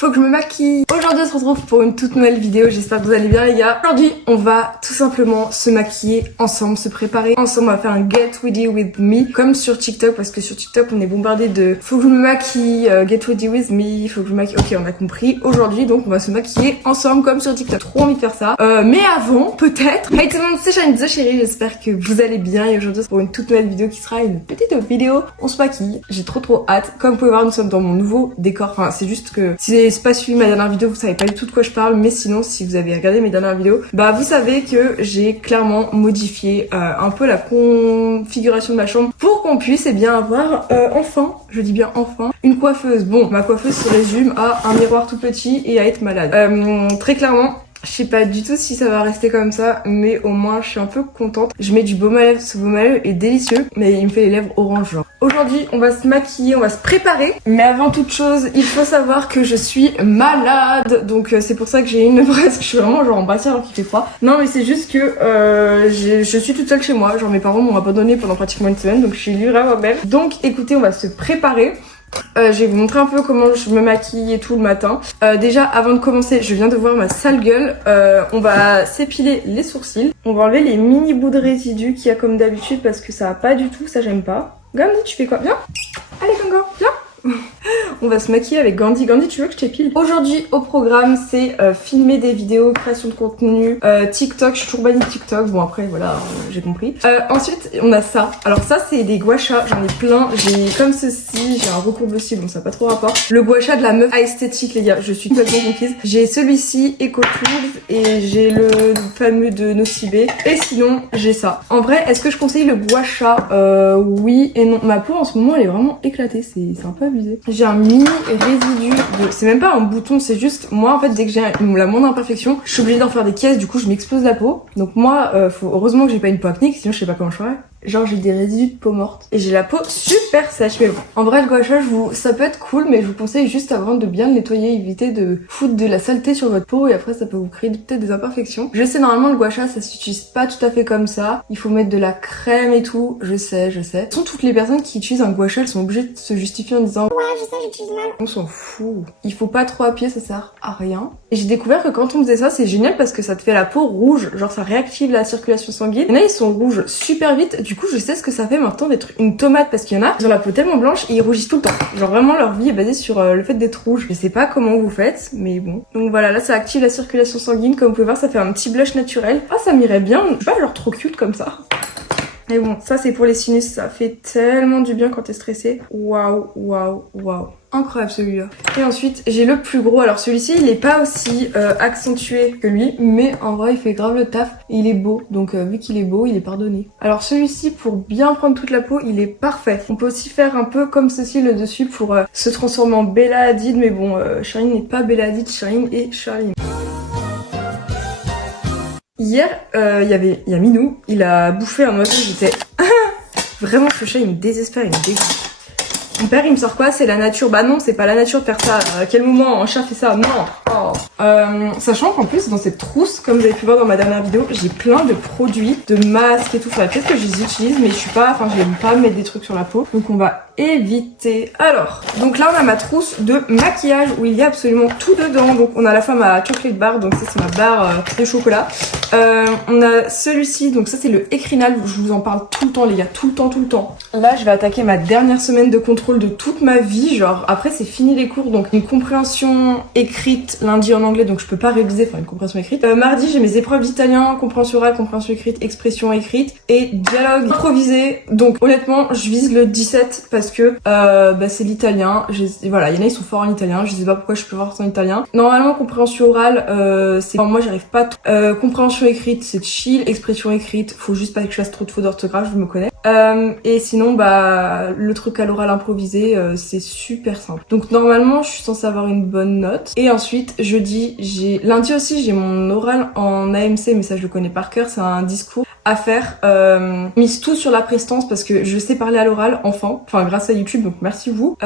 Faut que je me maquille. Aujourd'hui on se retrouve pour une toute nouvelle vidéo, j'espère que vous allez bien les gars. Aujourd'hui on va tout simplement se maquiller ensemble, se préparer ensemble, on va faire un get ready with me comme sur TikTok, parce que sur TikTok on est bombardé de faut que je me maquille, get ready with me, faut que je me maquille. Ok, on a compris. Aujourd'hui donc on va se maquiller ensemble comme sur TikTok. Trop envie de faire ça. Mais avant peut-être. Hey tout le monde, c'est Shine The Chérie, j'espère que vous allez bien et aujourd'hui c'est pour une toute nouvelle vidéo qui sera une petite vidéo. On se maquille, j'ai trop hâte. Comme vous pouvez voir nous sommes dans mon nouveau décor, enfin c'est juste que si c'est pas suivi ma dernière vidéo, vous savez pas du tout de quoi je parle, mais sinon si vous avez regardé mes dernières vidéos, bah vous savez que j'ai clairement modifié un peu la configuration de ma chambre pour qu'on puisse bien avoir enfin, je dis bien enfin, une coiffeuse. Bon, ma coiffeuse se résume à un miroir tout petit et à être malade. Très clairement, je sais pas du tout si ça va rester comme ça, mais au moins je suis un peu contente. Je mets du baume à lèvres, ce baume à lèvres est délicieux, mais il me fait les lèvres orange genre. Aujourd'hui on va se maquiller, on va se préparer, mais avant toute chose il faut savoir que je suis malade, donc c'est pour ça que j'ai une presque, je suis vraiment genre en brassière alors qu'il fait froid. Non mais c'est juste que je suis toute seule chez moi, genre mes parents m'ont abandonnée pendant pratiquement une semaine, donc je suis livrée à moi-même. Donc écoutez, on va se préparer. Je vais vous montrer un peu comment je me maquille et tout le matin. Déjà avant de commencer, je viens de voir ma sale gueule. On va s'épiler les sourcils. On va enlever les mini bouts de résidus qu'il y a comme d'habitude parce que ça va pas du tout, ça j'aime pas. Gandhi, tu fais quoi? Viens. Allez Gango, viens. On va se maquiller avec Gandhi. Gandhi, tu veux que je t'épile? Aujourd'hui au programme c'est filmer des vidéos, création de contenu, TikTok, je suis toujours bannie de TikTok, bon après voilà, j'ai compris. Ensuite on a ça, alors ça c'est des gua sha, j'en ai plein, j'ai comme ceci, j'ai un recourbe aussi, bon ça n'a pas trop rapport. Le gua sha de la meuf esthétique les gars, je suis totalement conquise. J'ai celui-ci, Eco Tools, et j'ai le fameux de Nocibé, et sinon j'ai ça. En vrai, est-ce que je conseille le gua sha? Oui et non, ma peau en ce moment elle est vraiment éclatée, c'est un peu abusé. J'ai un mini résidu de... C'est même pas un bouton, c'est juste... Moi, en fait, dès que j'ai la moindre imperfection, je suis obligée d'en faire des caisses, du coup, je m'explose la peau. Donc moi, heureusement que j'ai pas une peau acnéique, sinon je sais pas comment je ferais. Genre, j'ai des résidus de peau morte. Et j'ai la peau super sèche, mais bon. En vrai, le gua sha, ça peut être cool, mais je vous conseille juste avant de bien le nettoyer, éviter de foutre de la saleté sur votre peau, et après, ça peut vous créer peut-être des imperfections. Je sais, normalement, le gua sha, ça s'utilise pas tout à fait comme ça. Il faut mettre de la crème et tout. Je sais. De toute façon, toutes les personnes qui utilisent un gua sha, elles sont obligées de se justifier en disant ouais, je sais, j'utilise mal. On s'en fout. Il faut pas trop appuyer, ça sert à rien. Et j'ai découvert que quand on faisait ça, c'est génial parce que ça te fait la peau rouge. Genre, ça réactive la circulation sanguine. Il y en a, ils sont rouges super vite. Du coup, je sais ce que ça fait maintenant d'être une tomate parce qu'il y en a, ils ont la peau tellement blanche et ils rougissent tout le temps. Genre vraiment, leur vie est basée sur le fait d'être rouge. Je sais pas comment vous faites, mais bon. Donc voilà, là, ça active la circulation sanguine. Comme vous pouvez voir, ça fait un petit blush naturel. Ah, ça m'irait bien. Je sais pas, genre trop cute comme ça. Mais bon, ça c'est pour les sinus, ça fait tellement du bien quand t'es stressé. Waouh. Incroyable celui-là. Et ensuite, j'ai le plus gros. Alors celui-ci, il est pas aussi accentué que lui, mais en vrai, il fait grave le taf. Et il est beau, donc vu qu'il est beau, il est pardonné. Alors celui-ci, pour bien prendre toute la peau, il est parfait. On peut aussi faire un peu comme ceci le dessus pour se transformer en Bella Hadid, mais bon, Charline n'est pas Bella Hadid, Charline est Charline. Hier, il y a Minou, il a bouffé un oiseau, j'étais... Vraiment, ce chat, il me désespère, il me dégoûte. Mon père, il me sort quoi? C'est la nature. Bah non, c'est pas la nature de faire ça. À quel moment un chat fait ça? Non. Oh. Sachant qu'en plus, dans cette trousse, comme vous avez pu voir dans ma dernière vidéo, j'ai plein de produits, de masques et tout. Enfin, peut-être que je les utilise, mais je suis pas... Enfin, j'aime pas mettre des trucs sur la peau. Donc on va éviter. Alors, donc là, on a ma trousse de maquillage où il y a absolument tout dedans. Donc on a à la fois ma chocolate bar, donc ça c'est ma barre de chocolat. On a celui-ci, donc ça c'est le Ecrinal, je vous en parle tout le temps les gars, tout le temps. Là je vais attaquer ma dernière semaine de contrôle de toute ma vie, genre après c'est fini les cours, donc une compréhension écrite lundi en anglais, donc je peux pas réviser, enfin une compréhension écrite. Mardi j'ai mes épreuves d'italien, compréhension orale, compréhension écrite, expression écrite et dialogue improvisé. Donc honnêtement je vise le 17 parce que c'est l'italien, voilà, il y en a ils sont forts en italien, je sais pas pourquoi je peux voir ça en italien. Normalement compréhension orale, c'est moi j'arrive pas trop. Compréhension écrite c'est chill, expression écrite faut juste pas que je fasse trop de fautes d'orthographe, je me connais. Et sinon le truc à l'oral improvisé c'est super simple. Donc normalement je suis censée avoir une bonne note. Et ensuite lundi aussi j'ai mon oral en AMC, mais ça je le connais par cœur, c'est un discours à faire. Mise tout sur la prestance parce que je sais parler à l'oral enfin grâce à YouTube, donc merci vous.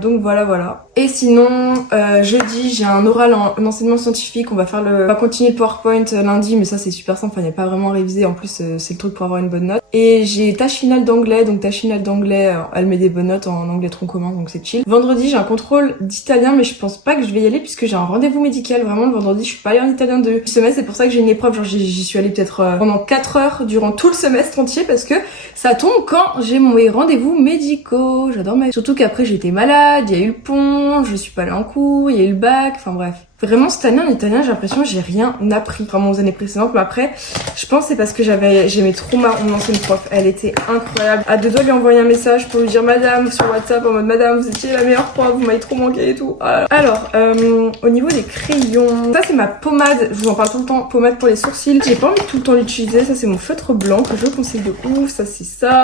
Donc voilà. Et sinon jeudi j'ai un oral en enseignement scientifique, on va continuer le PowerPoint lundi, mais ça c'est super simple, il n'y a pas vraiment à réviser, en plus c'est le truc pour avoir une bonne note. Et j'ai tâche finale d'anglais, donc tâche finale d'anglais, elle met des bonnes notes en anglais tronc commun, donc c'est chill. Vendredi j'ai un contrôle d'italien, mais je pense pas que je vais y aller puisque j'ai un rendez-vous médical, vraiment le vendredi je suis pas allée en italien de semestre, c'est pour ça que j'ai une épreuve, genre j'y suis allée peut-être pendant 4 heures durant tout le semestre entier parce que ça tombe quand j'ai mes rendez-vous médicaux, j'adore ma vie. Surtout qu'après j'étais malade, il y a eu le pont, je suis pas allée en cours, il y a eu le bac, enfin bref. Vraiment cette année en italien j'ai l'impression que j'ai rien appris, vraiment aux années précédentes, mais après je pense que c'est parce que j'aimais trop mon ancienne prof, elle était incroyable. À deux doigts de lui envoyer un message pour lui dire madame sur WhatsApp en mode madame vous étiez la meilleure prof, vous m'avez trop manqué et tout. Alors au niveau des crayons, ça c'est ma pommade, je vous en parle tout le temps, pommade pour les sourcils. J'ai pas envie de tout le temps l'utiliser, ça c'est mon feutre blanc que je conseille de ouf, ça c'est ça.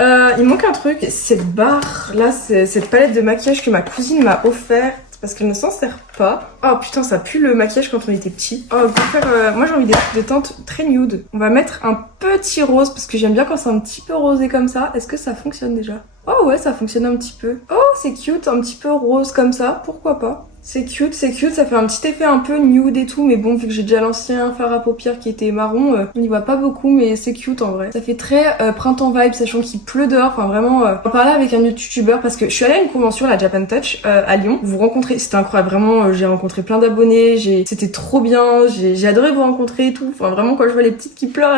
Il manque un truc, cette barre là, c'est cette palette de maquillage que ma cousine m'a offert parce qu'elle ne s'en sert pas. Oh putain, ça pue le maquillage quand on était petit. Oh, pour faire, moi j'ai envie de teintes très nude. On va mettre un petit rose parce que j'aime bien quand c'est un petit peu rosé comme ça. Est-ce que ça fonctionne déjà? Oh ouais, ça fonctionne un petit peu. Oh, c'est cute, un petit peu rose comme ça. Pourquoi pas? C'est cute, ça fait un petit effet un peu nude et tout, mais bon, vu que j'ai déjà l'ancien fard à paupières qui était marron, on y voit pas beaucoup, mais c'est cute en vrai. Ça fait très printemps vibe, sachant qu'il pleut dehors, enfin vraiment, on parlait avec un autre youtubeur, parce que je suis allée à une convention, la Japan Touch, à Lyon. Vous rencontrez, c'était incroyable, vraiment, j'ai rencontré plein d'abonnés, c'était trop bien, j'ai adoré vous rencontrer et tout, enfin vraiment quand je vois les petites qui pleurent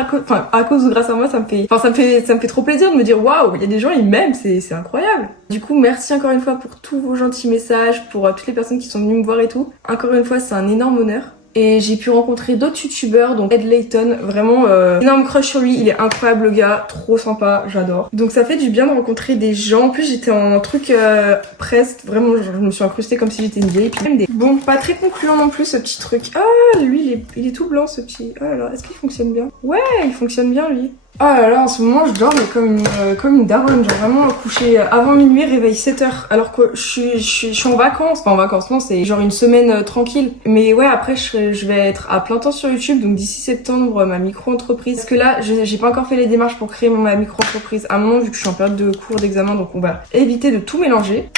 à cause ou grâce à moi, ça me fait trop plaisir de me dire waouh, il y a des gens, ils m'aiment, c'est incroyable. Du coup, merci encore une fois pour tous vos gentils messages, pour toutes les personnes qui sont venues me voir et tout. Encore une fois, c'est un énorme honneur. Et j'ai pu rencontrer d'autres youtubeurs, donc Ed Layton, vraiment énorme crush sur lui, il est incroyable le gars, trop sympa, j'adore. Donc ça fait du bien de rencontrer des gens, en plus j'étais en truc presse, vraiment je me suis incrustée comme si j'étais une vieille. Puis même Bon, pas très concluant non plus ce petit truc. Ah, lui il est tout blanc ce petit. Oh là là, est-ce qu'il fonctionne bien? Ouais, il fonctionne bien lui. Oh là là, en ce moment, je dors mais comme une daronne, genre vraiment coucher avant minuit, réveil 7h, alors que je suis en vacances, enfin en vacances, non, c'est genre une semaine tranquille. Mais ouais, après, je vais être à plein temps sur YouTube, donc d'ici septembre, ma micro-entreprise. Parce que là, j'ai pas encore fait les démarches pour créer ma micro-entreprise. À un moment, vu que je suis en période de cours d'examen, donc on va éviter de tout mélanger.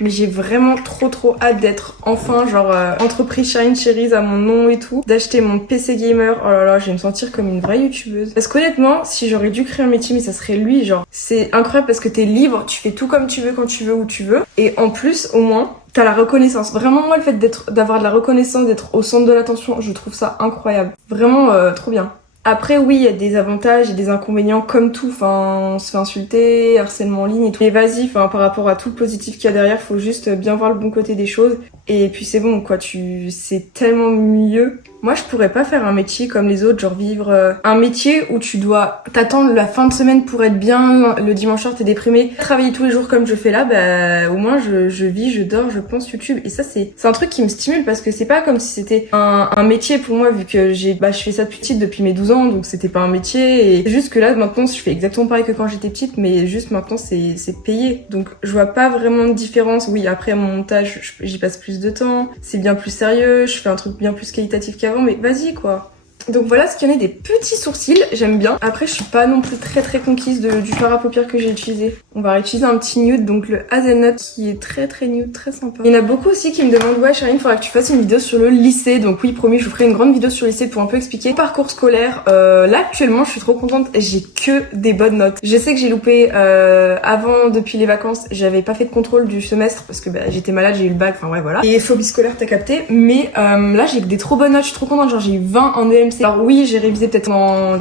Mais j'ai vraiment trop hâte d'être enfin genre entreprise Shine Cherries à mon nom et tout, d'acheter mon PC gamer. Oh là là, je vais me sentir comme une vraie youtubeuse. Parce qu'honnêtement, si j'aurais dû créer un métier, mais ça serait lui, genre c'est incroyable parce que t'es libre, tu fais tout comme tu veux, quand tu veux, où tu veux. Et en plus, au moins, t'as la reconnaissance. Vraiment, moi, le fait d'avoir de la reconnaissance, d'être au centre de l'attention, je trouve ça incroyable. Vraiment trop bien. Après oui, il y a des avantages et des inconvénients comme tout, enfin on se fait insulter, harcèlement en ligne et tout. Mais vas-y, enfin par rapport à tout le positif qu'il y a derrière, faut juste bien voir le bon côté des choses. Et puis c'est bon quoi, c'est tellement mieux. Moi je pourrais pas faire un métier comme les autres, genre vivre un métier où tu dois t'attendre la fin de semaine pour être bien, le dimanche soir t'es déprimé. Travailler tous les jours comme je fais là, bah au moins je vis, je dors, je pense YouTube. Et ça c'est un truc qui me stimule parce que c'est pas comme si c'était un métier pour moi vu que je fais ça depuis petite, depuis mes 12 ans, donc c'était pas un métier. Et c'est juste que là maintenant je fais exactement pareil que quand j'étais petite, mais juste maintenant c'est payé. Donc je vois pas vraiment de différence. Oui, après mon montage j'y passe plus de temps, c'est bien plus sérieux, je fais un truc bien plus qualitatif qu'avant, mais vas-y quoi. Donc voilà ce qu'il y en a des petits sourcils, j'aime bien. Après je suis pas non plus très conquise du fard à paupières que j'ai utilisé. On va réutiliser un petit nude, donc le Hazelnut qui est très nude, très sympa. Il y en a beaucoup aussi qui me demandent ouais Charline, faudra que tu fasses une vidéo sur le lycée. Donc oui promis, je vous ferai une grande vidéo sur le lycée pour un peu expliquer mon parcours scolaire. Là actuellement je suis trop contente, j'ai que des bonnes notes. Je sais que j'ai loupé avant, depuis les vacances, j'avais pas fait de contrôle du semestre parce que j'étais malade, j'ai eu le bac, enfin ouais voilà. Et phobie scolaire t'as capté, mais là j'ai des trop bonnes notes, je suis trop contente, genre j'ai eu 20 en EMC. Alors oui, j'ai révisé peut-être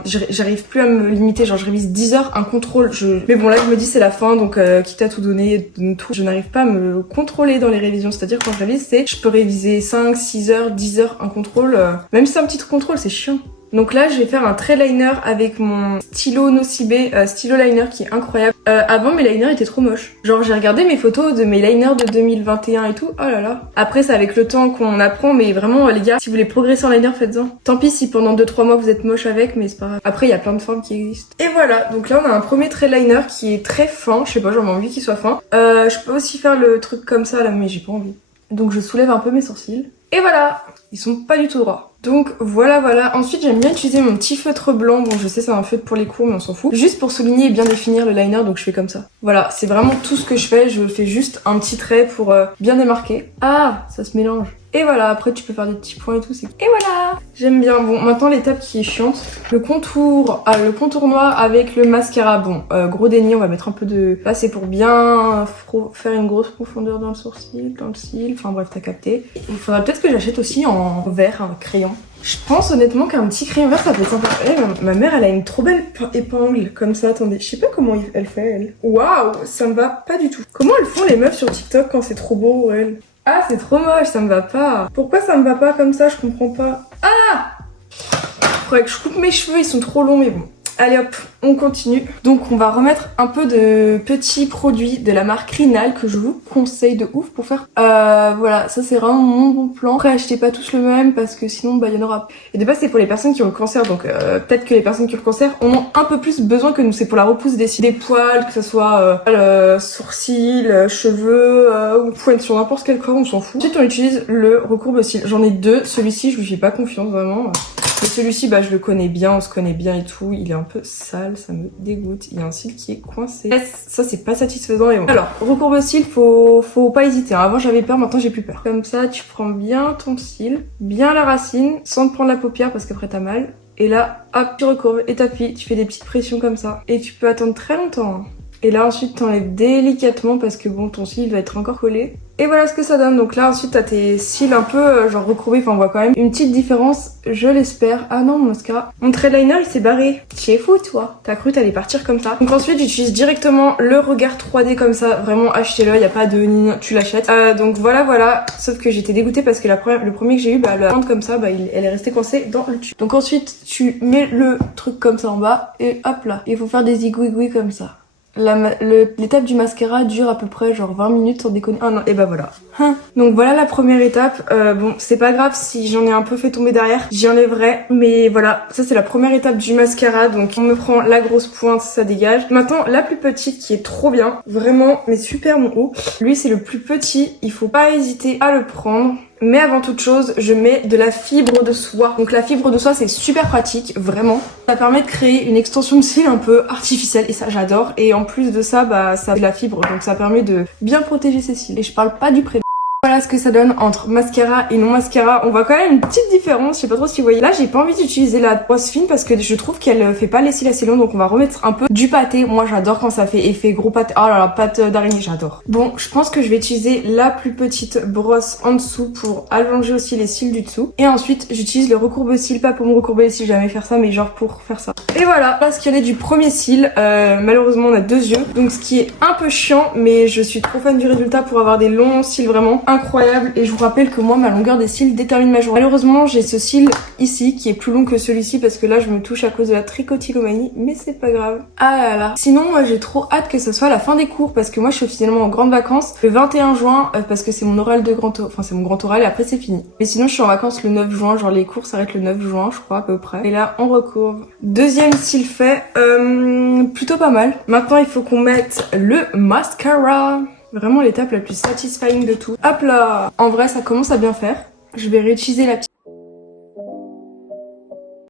j'arrive plus à me limiter, genre je révise 10 heures, un contrôle, mais bon là je me dis c'est la fin, donc quitte à tout donner, tout, je n'arrive pas à me contrôler dans les révisions, c'est-à-dire quand je révise, je peux réviser 5, 6 heures, 10 heures, un contrôle, même si c'est un petit contrôle, c'est chiant. Donc là, je vais faire un trait liner avec mon stylo Nocibé, stylo liner qui est incroyable. Avant, mes liners étaient trop moches. Genre, j'ai regardé mes photos de mes liners de 2021 et tout. Oh là là. Après, c'est avec le temps qu'on apprend, mais vraiment, les gars, si vous voulez progresser en liner, faites-en. Tant pis si pendant 2-3 mois vous êtes moche avec, mais c'est pas grave. Après, il y a plein de formes qui existent. Et voilà. Donc là, on a un premier trait liner qui est très fin. Je sais pas, j'avais envie qu'il soit fin. Je peux aussi faire le truc comme ça là, mais j'ai pas envie. Donc je soulève un peu mes sourcils. Et voilà. Ils sont pas du tout droits. Donc voilà. Ensuite j'aime bien utiliser mon petit feutre blanc. Bon je sais c'est un feutre pour les cours mais on s'en fout. Juste pour souligner et bien définir le liner, donc je fais comme ça. Voilà, c'est vraiment tout ce que je fais. Je fais juste un petit trait pour bien démarquer. Ah, ça se mélange. Et voilà, après tu peux faire des petits points et tout. Et voilà, j'aime bien. Bon, maintenant l'étape qui est chiante, le contour, le contour noir avec le mascara. Bon, gros déni, on va mettre un peu de... Là c'est pour bien faire une grosse profondeur dans le sourcil, dans le cil. Enfin bref, t'as capté. Il faudra peut-être que j'achète aussi en vert un crayon. Je pense honnêtement qu'un petit crayon vert ça peut être sympa. Ma mère elle a une trop belle épingle comme ça, attendez, je sais pas comment elle fait elle. Waouh, ça me va pas du tout. Comment elles font les meufs sur TikTok quand c'est trop beau elles? Ah c'est trop moche, ça me va pas. Pourquoi ça me va pas comme ça, je comprends pas. Ah! Faudrait que je coupe mes cheveux, ils sont trop longs mais bon. Allez hop, on continue. Donc on va remettre un peu de petits produits de la marque Rinal que je vous conseille de ouf pour faire. Voilà, ça c'est vraiment mon bon plan. Après achetez pas tous le même parce que sinon bah il y en aura. Et de base c'est pour les personnes qui ont le cancer, donc peut-être que les personnes qui ont le cancer en ont un peu plus besoin que nous. C'est pour la repousse des poils, que ce soit sourcils, cheveux ou pointes sur n'importe quel corps, on s'en fout. Ensuite on utilise le recourbe-cils. J'en ai deux, celui-ci je lui fais pas confiance vraiment. Mais celui-ci, bah je le connais bien, on se connaît bien et tout. Il est un peu sale, ça me dégoûte. Il y a un cil qui est coincé. Ça, c'est pas satisfaisant. Et bon. Alors, recourbe-cils, faut pas hésiter. Hein. Avant, j'avais peur, maintenant, j'ai plus peur. Comme ça, tu prends bien ton cil, bien la racine, sans te prendre la paupière parce qu'après, t'as mal. Et là, hop, tu recourbes et t'appuies. Tu fais des petites pressions comme ça. Et tu peux attendre très longtemps. Hein. Et là, ensuite, t'enlèves délicatement parce que bon, ton cil va être encore collé. Et voilà ce que ça donne. Donc là ensuite t'as tes cils un peu genre recourbés, enfin on voit quand même une petite différence, je l'espère. Ah non mon mascara, mon trait liner il s'est barré. Tu es fou toi, t'as cru t'allais partir comme ça. Donc ensuite j'utilise directement le regard 3D comme ça, vraiment achetez-le, y a pas de tu l'achètes. Donc voilà, sauf que j'étais dégoûtée parce que le premier que j'ai eu, bah la bande comme ça, bah elle est restée coincée dans le tube. Donc ensuite tu mets le truc comme ça en bas et hop là, il faut faire des zigouigouis comme ça. L'étape du mascara dure à peu près genre 20 minutes sans déconner. Ah non, et bah voilà. Donc voilà la première étape. Bon, c'est pas grave si j'en ai un peu fait tomber derrière, j'y enlèverai. Mais voilà, ça c'est la première étape du mascara. Donc on me prend la grosse pointe, ça dégage. Maintenant, la plus petite qui est trop bien. Vraiment, mais super mon haut. Lui c'est le plus petit, il faut pas hésiter à le prendre. Mais avant toute chose, je mets de la fibre de soie. Donc la fibre de soie, c'est super pratique, vraiment. Ça permet de créer une extension de cils un peu artificielle et ça j'adore. Et en plus de ça, bah ça a de la fibre, donc ça permet de bien protéger ses cils. Et je parle pas du pré. Voilà ce que ça donne entre mascara et non mascara. On voit quand même une petite différence, je sais pas trop si vous voyez. Là j'ai pas envie d'utiliser la brosse fine parce que je trouve qu'elle fait pas les cils assez longs, donc on va remettre un peu du pâté. Moi j'adore quand ça fait effet gros pâté. Oh là là, pâte d'araignée, j'adore. Bon, je pense que je vais utiliser la plus petite brosse en dessous pour allonger aussi les cils du dessous. Et ensuite j'utilise le recourbe-cils, pas pour me recourber les cils, jamais faire ça, mais genre pour faire ça. Et voilà, là ce qu'il y en a du premier cil, malheureusement on a deux yeux, donc ce qui est un peu chiant, mais je suis trop fan du résultat pour avoir des longs cils vraiment incroyable. Et je vous rappelle que moi ma longueur des cils détermine ma journée. Malheureusement j'ai ce cil ici qui est plus long que celui-ci parce que là je me touche à cause de la trichotillomanie, mais c'est pas grave. Ah là là. Sinon moi j'ai trop hâte que ce soit la fin des cours parce que moi je suis officiellement en grande vacances le 21 juin parce que c'est mon oral de c'est mon grand oral et après c'est fini. Mais sinon je suis en vacances le 9 juin, genre les cours s'arrêtent le 9 juin je crois à peu près. Et là on recourbe. Deuxième cil fait, plutôt pas mal. Maintenant il faut qu'on mette le mascara. Vraiment l'étape la plus satisfying de tout. Hop là! En vrai ça commence à bien faire. Je vais réutiliser la petite